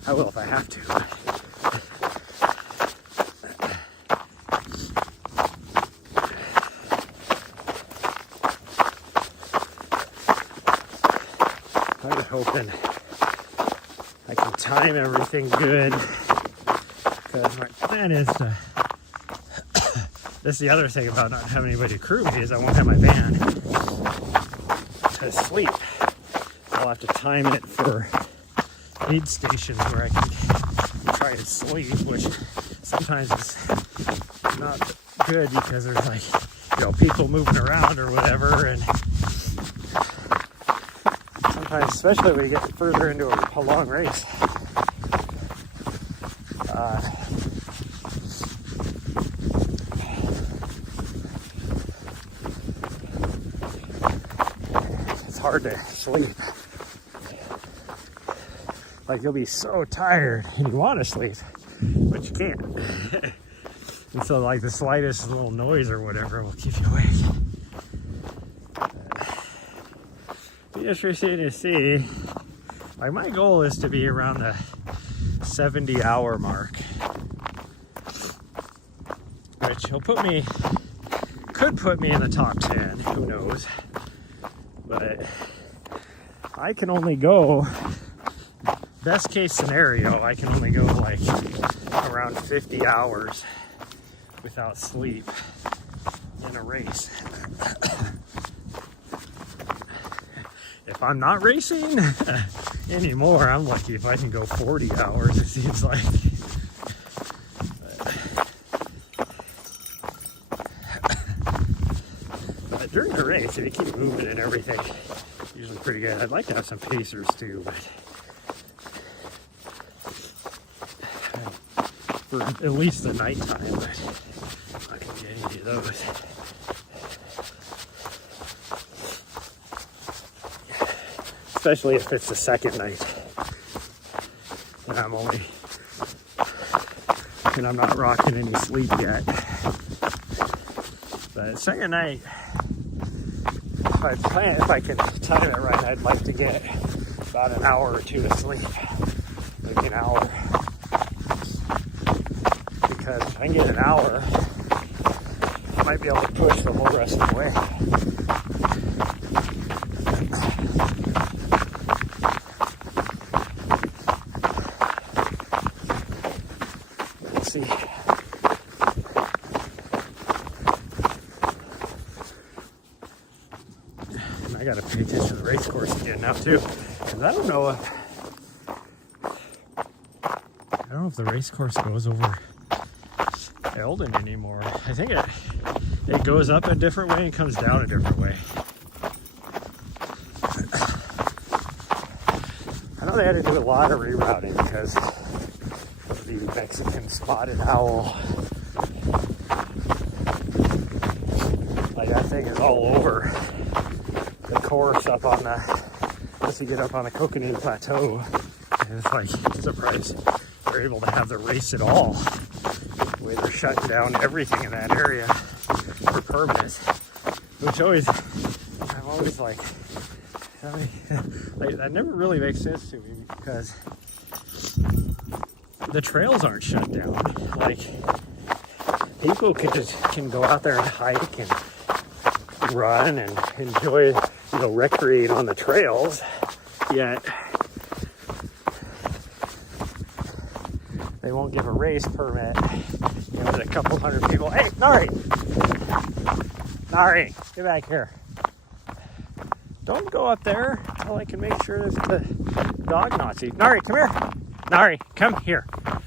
I will if I have to. I'm just hoping I can time everything good, because my plan is to that's the other thing about not having anybody to crew me, is I won't have my van to sleep. I'll have to time it for aid stations where I can try and sleep, which sometimes is not good because there's like, you know, people moving around or whatever, and sometimes, especially when you get further into a long race, it's hard to sleep. Like, you'll be so tired and you want to sleep, but you can't. And so like the slightest little noise or whatever will keep you awake. Be interesting to see. Like, my goal is to be around the 70-hour mark, which will could put me in the top 10, who knows. But I can only go, best case scenario, I can only go like around 50 hours without sleep in a race. If I'm not racing anymore, I'm lucky if I can go 40 hours, it seems like. But during the race, if you keep moving and everything, usually pretty good. I'd like to have some pacers too, but for at least the nighttime, but I'm not gonna get any of those. Especially if it's the second night and I'm not rocking any sleep yet. But second night, if I can time it right, I'd like to get about an hour or two of sleep, maybe an hour. Because if I can get an hour, I might be able to push the whole rest of the way. Let's see. And I gotta pay attention to the race course again now too, because I don't know if the race course goes over Eldon anymore. I think it goes up a different way and comes down a different way. I know they had to do a lot of rerouting because of the Mexican spotted owl. Like, that thing is all over the course up on the once you get up on the Coconut Plateau, and it's like, surprised they're able to have the race at all. The way they're shutting down everything in that area for permits, which I'm always like, that never really makes sense to me, because the trails aren't shut down. Like, people can go out there and hike and run and enjoy, recreate on the trails, yet they won't give a race permit, to a couple hundred people. Hey, Nari, get back here. Don't go up there until I can make sure that the dog Nazi. Nari, come here. Nari, come here. I'm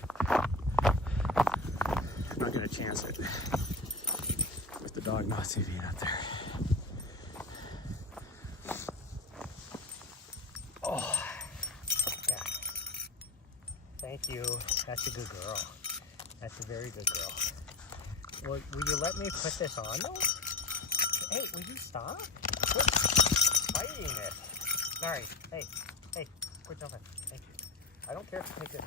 not gonna chance it with the dog Nazi being up there. Oh, yeah. Thank you. That's a good girl. That's a very good girl. Will you let me put this on though? Hey, will you stop? Quit fighting it. Sorry. Hey, quit jumping. Thank you. I don't care if you take it.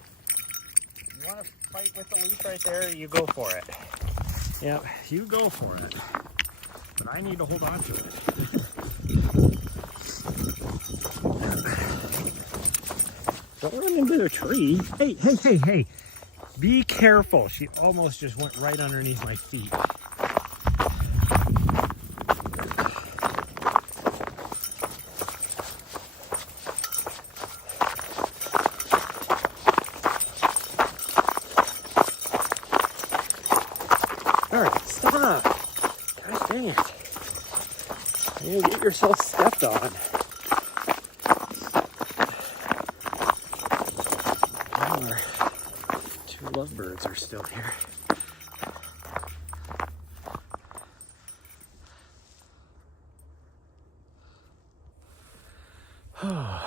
You want to fight with the leash right there, you go for it. Yeah, you go for it. But I need to hold on to it. Don't run into the tree. Hey. Be careful. She almost just went right underneath my feet. All right, stop. Gosh dang it. You get yourself stepped on. Lovebirds are still here. Oh.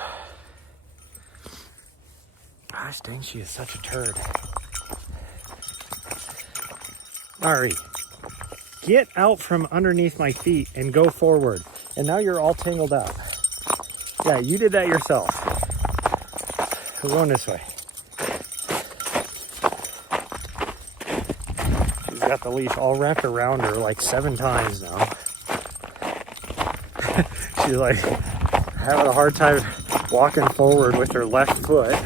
Gosh dang, she is such a turd. Ari, get out from underneath my feet and go forward. And now you're all tangled up. Yeah, you did that yourself. We're going this way. Got the leash all wrapped around her like 7 times now. She's like having a hard time walking forward with her left foot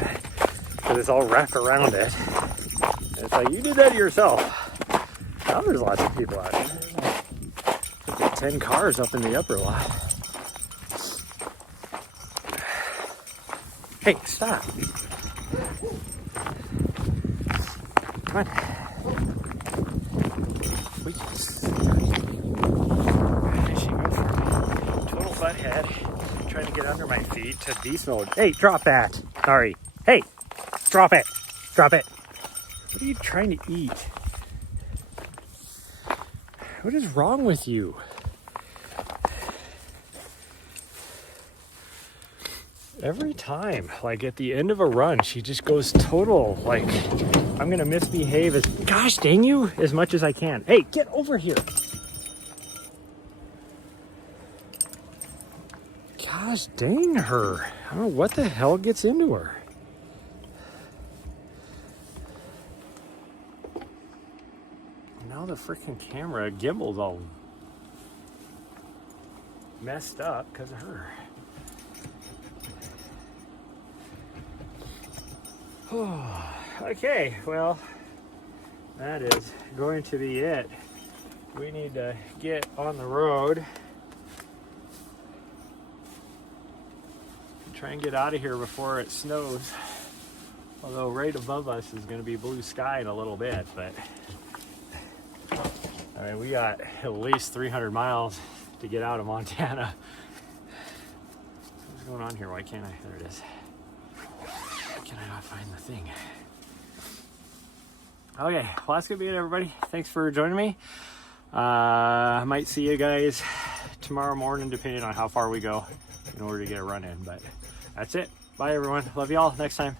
because it's all wrapped around it. And it's like, you did that to yourself. Now there's lots of people out here. Look at 10 cars up in the upper lot. Hey, stop. Come on. Total butthead, trying to get under my feet to beast mode. Hey, drop that. Sorry. Hey, drop it. Drop it. What are you trying to eat? What is wrong with you? Every time, like at the end of a run, she just goes total, like, I'm gonna misbehave as, gosh dang you, as much as I can. Hey, get over here. Gosh dang her. I don't know what the hell gets into her. Now the freaking camera gimbal's all messed up because of her. Okay, well, that is going to be it. We need to get on the road. Try and get out of here before it snows. Although right above us is going to be blue sky in a little bit, but I mean, we got at least 300 miles to get out of Montana. What's going on here? Why can't I? There it is. Can I not find the thing? Okay, well, that's gonna be it, everybody. Thanks for joining me. I might see you guys tomorrow morning, depending on how far we go in order to get a run in. But that's it. Bye, everyone. Love y'all. Next time.